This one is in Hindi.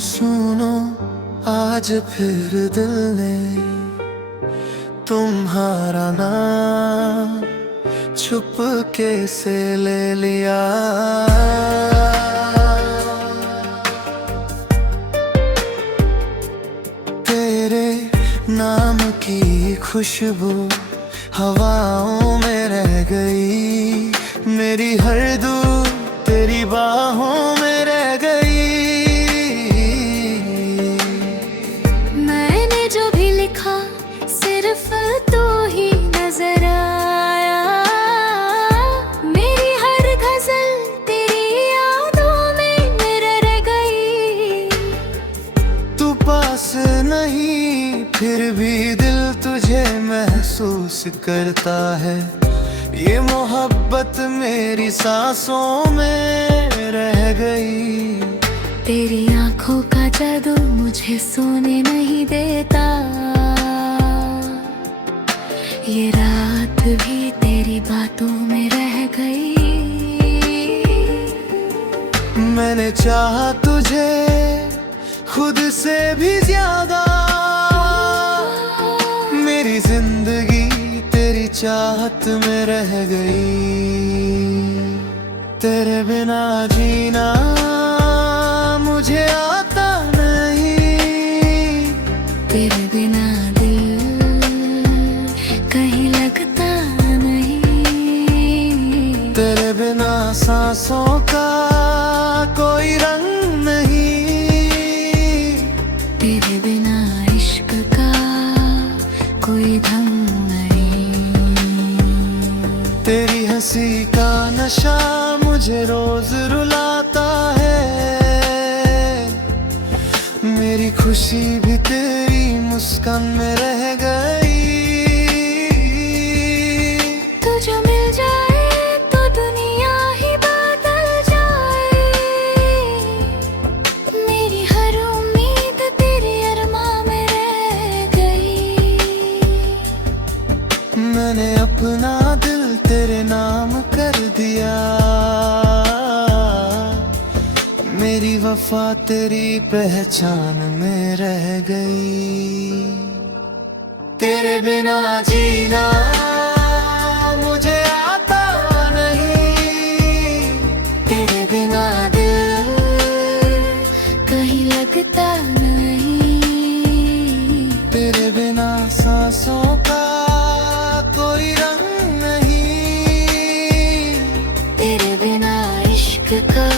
सुनो आज फिर दिल ने तुम्हारा नाम चुपके से ले लिया। तेरे नाम की खुशबू हवाओं में रह गई, मेरी हर दूर तेरी बाहों में रह गई। मैंने जो भी लिखा सिर्फ तू ही नजर आया, मेरी हर गजल तेरी यादों में रह गई। तू पास नहीं फिर भी दिल तुझे महसूस करता है, ये मोहब्बत मेरी सांसों में रह गई। तेरी आंखों का जादू मुझे सोने नहीं देता, ये रात भी तेरी बातों में रह गई। मैंने चाहा तुझे खुद से भी ज्यादा, मेरी जिंदगी तेरी चाहत में रह गई। तेरे बिना जीना मुझे आता नहीं, तेरे बिना दिल कहीं लगता नहीं। तेरे बिना सांसों का कोई रंग नहीं, तेरे बिना इश्क का कोई ढंग नहीं। तेरी हंसी का नशा मुझे रोज रुलाता है, मेरी खुशी भी तेरी मुस्कान में रह गई। तू जो मिल जाए तो दुनिया ही बदल जाए, मेरी हर उम्मीद तेरी अरमां में रह गई। मैंने अपना दिल तेरे नाम कर दिया, मेरी वफा तेरी पहचान में रह गई। तेरे बिना जीना मुझे आता नहीं, तेरे बिना दिल कहीं लगता नहीं। तेरे बिना सांसों का कोई रंग नहीं, तेरे बिना इश्क का